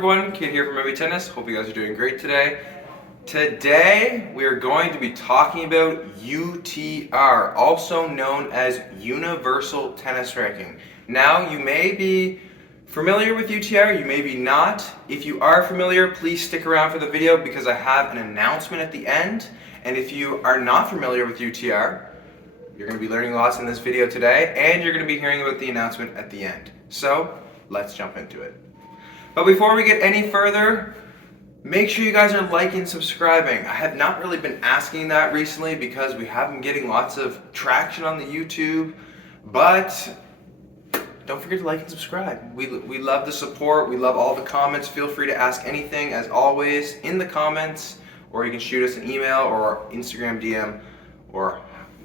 everyone, Kid here from Maybe Tennis. Hope you guys are doing great today. Today we are going to be talking about UTR, also known as Universal Tennis Ranking. Now you may be familiar with UTR, you may be not. If you are familiar, please stick around for the video because I have an announcement at the end. And if you are not familiar with UTR, you're going to be learning lots in this video today, and you're going to be hearing about the announcement at the end. So let's jump into it. But before we get any further, make sure you guys are liking and subscribing. I have not really been asking that recently because we have been getting lots of traction on the YouTube, but don't forget to like and subscribe. We love the support. We love all the comments. Feel free to ask anything, as always, in the comments, or you can shoot us an email or Instagram DM or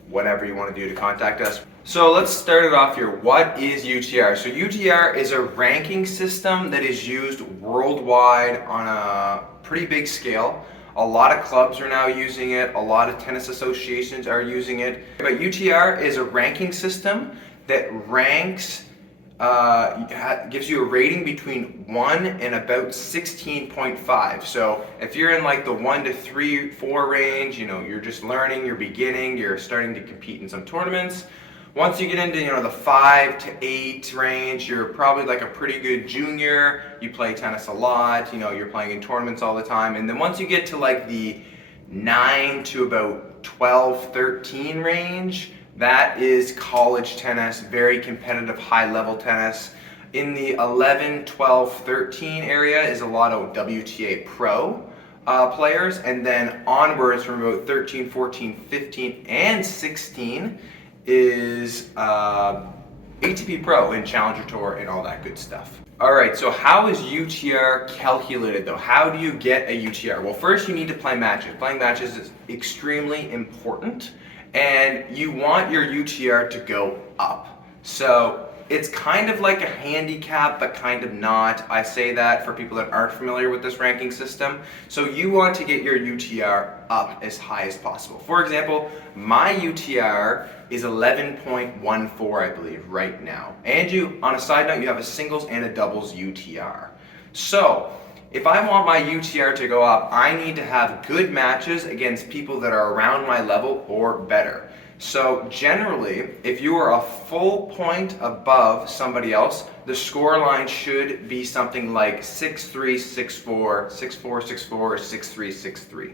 whatever you want to do to contact us. So let's start it off here. What is UTR? So UTR is a ranking system that is used worldwide on a pretty big scale. A lot of clubs are now using it. A lot of tennis associations are using it. But UTR is a ranking system that ranks, gives you a rating between 1 and about 16.5. So if you're in like the 1 to 3, 4 range, you know, you're just learning, you're beginning, you're starting to compete in some tournaments. Once you get into, you know, the 5 to 8 range, you're probably like a pretty good junior. You play tennis a lot, you know, you're playing in tournaments all the time. And then once you get to like the 9 to about 12, 13 range, that is college tennis, very competitive, high-level tennis. In the 11, 12, 13 area is a lot of WTA Pro players, and then onwards from about 13, 14, 15, and 16 is ATP Pro and Challenger Tour and all that good stuff. Alright, so how is UTR calculated though? How do you get a UTR? Well, first you need to play matches. Playing matches is extremely important, and you want your UTR to go up. So it's kind of like a handicap, but kind of not. I say that for people that aren't familiar with this ranking system. So you want to get your UTR up as high as possible. For example, my UTR is 11.14, I believe, right now. And you, on a side note, you have a singles and a doubles UTR. So if I want my UTR to go up, I need to have good matches against people that are around my level or better. So generally, if you are a full point above somebody else, the score line should be something like 6-3, 6-4, 6-4, 6-4, or 6-3, 6-3.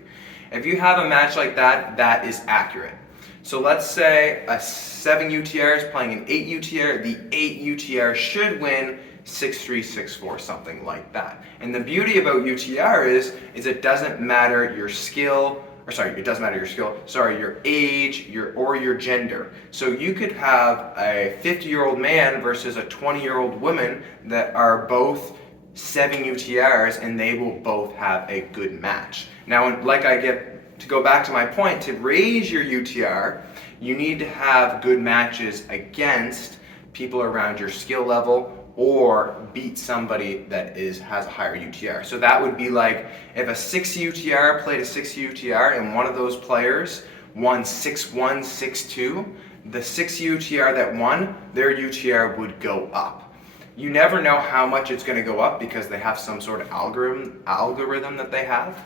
If you have a match like that, that is accurate. So let's say a 7 UTR is playing an 8 UTR, the 8 UTR should win 6-3, 6-4, something like that. And the beauty about UTR is it doesn't matter your skill, your age, your gender. So you could have a 50-year-old man versus a 20-year-old woman that are both 7 UTRs, and they will both have a good match. Now, to go back to my point, to raise your UTR, you need to have good matches against people around your skill level, or beat somebody that has a higher UTR. So that would be like if a 6 UTR played a 6 UTR and one of those players won 6-1, 6-2, the 6 UTR that won, their UTR would go up. You never know how much it's going to go up because they have some sort of algorithm that they have.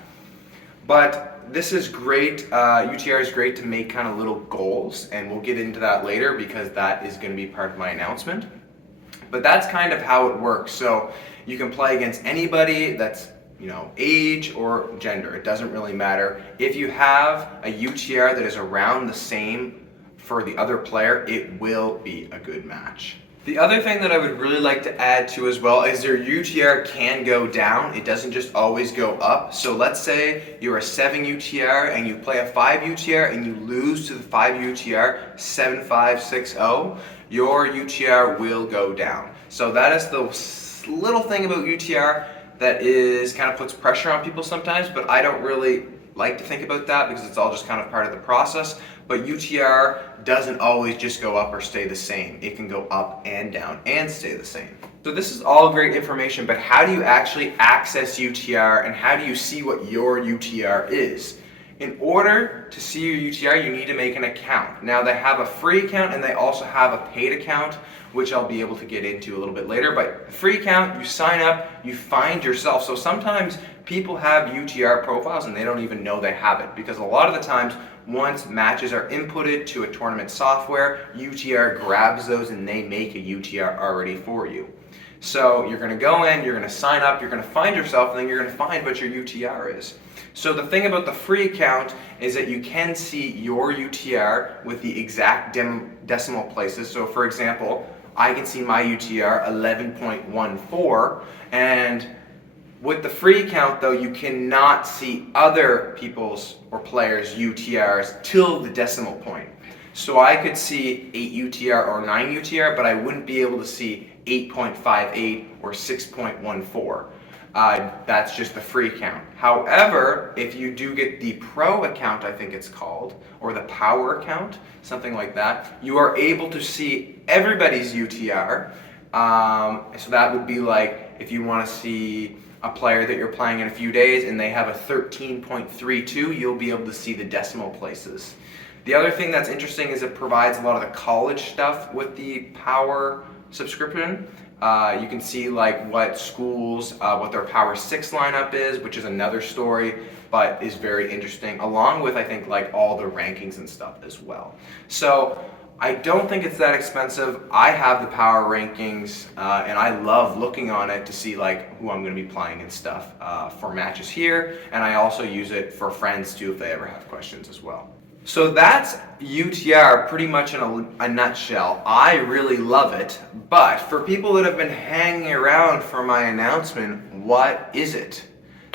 But this is great. UTR is great to make kind of little goals, and we'll get into that later because that is going to be part of my announcement. But that's kind of how it works. So you can play against anybody that's, you know, age or gender. It doesn't really matter. If you have a UTR that is around the same for the other player, it will be a good match. The other thing that I would really like to add to as well is your UTR can go down. It doesn't just always go up. So let's say you're a 7 UTR and you play a 5 UTR and you lose to the 5 UTR 7-5, 6-0, your UTR will go down. So that is the little thing about UTR that is kind of puts pressure on people sometimes, but I don't really like to think about that because it's all just kind of part of the process. But UTR doesn't always just go up or stay the same. It can go up and down and stay the same. So this is all great information, but how do you actually access UTR and how do you see what your UTR is? In order to see your UTR, you need to make an account. Now they have a free account and they also have a paid account, which I'll be able to get into a little bit later. But free account, you sign up, you find yourself. So sometimes people have UTR profiles and they don't even know they have it, because a lot of the times once matches are inputted to a tournament software, UTR grabs those and they make a UTR already for you. So you're going to go in, you're going to sign up, you're going to find yourself, and then you're going to find what your UTR is. So the thing about the free account is that you can see your UTR with the exact decimal places. So for example, I can see my UTR 11.14, and with the free account though, you cannot see other people's or players' UTRs till the decimal point. So I could see 8 UTR or 9 UTR, but I wouldn't be able to see 8.58 or 6.14. That's just the free account. However, if you do get the pro account, I think it's called, or the power account, something like that, you are able to see everybody's UTR. So that would be like if you want to see a player that you're playing in a few days and they have a 13.32, you'll be able to see the decimal places. The other thing that's interesting is it provides a lot of the college stuff with the Power subscription. You can see like what schools, what their Power 6 lineup is, which is another story, but is very interesting, along with I think like all the rankings and stuff as well. So I don't think it's that expensive. I have the Power rankings and I love looking on it to see like who I'm going to be playing and stuff for matches here, and I also use it for friends too if they ever have questions as well. So that's UTR pretty much in a nutshell. I really love it, but for people that have been hanging around for my announcement, what is it?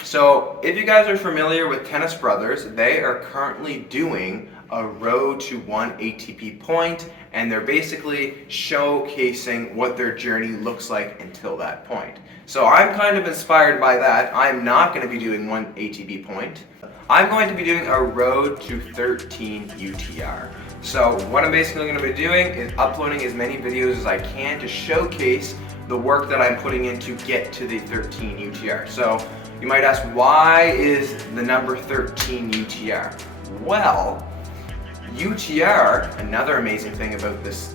So if you guys are familiar with Tennis Brothers, they are currently doing a Road to 1 ATP point, and they're basically showcasing what their journey looks like until that point. So I'm kind of inspired by that. I'm not going to be doing 1 ATP point. I'm going to be doing a Road to 13 UTR. So what I'm basically going to be doing is uploading as many videos as I can to showcase the work that I'm putting in to get to the 13 UTR. So you might ask, why is the number 13 UTR? Well, UTR, another amazing thing about this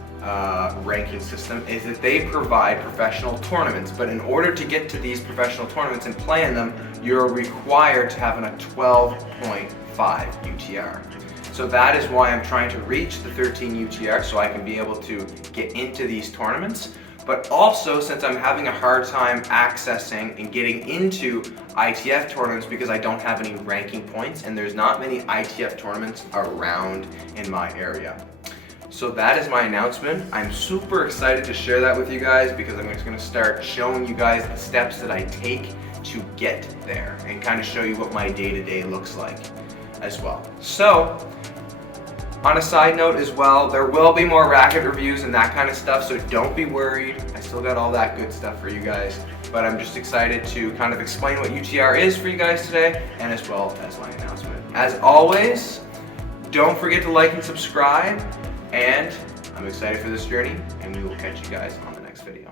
ranking system, is that they provide professional tournaments, but in order to get to these professional tournaments and play in them, you're required to have a 12.5 UTR. So that is why I'm trying to reach the 13 UTR so I can be able to get into these tournaments. But also, since I'm having a hard time accessing and getting into ITF tournaments because I don't have any ranking points and there's not many ITF tournaments around in my area. So that is my announcement. I'm super excited to share that with you guys because I'm just going to start showing you guys the steps that I take to get there and kind of show you what my day-to-day looks like as well. So, on a side note as well, there will be more racket reviews and that kind of stuff, so don't be worried. I still got all that good stuff for you guys, but I'm just excited to kind of explain what UTR is for you guys today, and as well as my announcement. As always, don't forget to like and subscribe, and I'm excited for this journey, and we will catch you guys on the next video.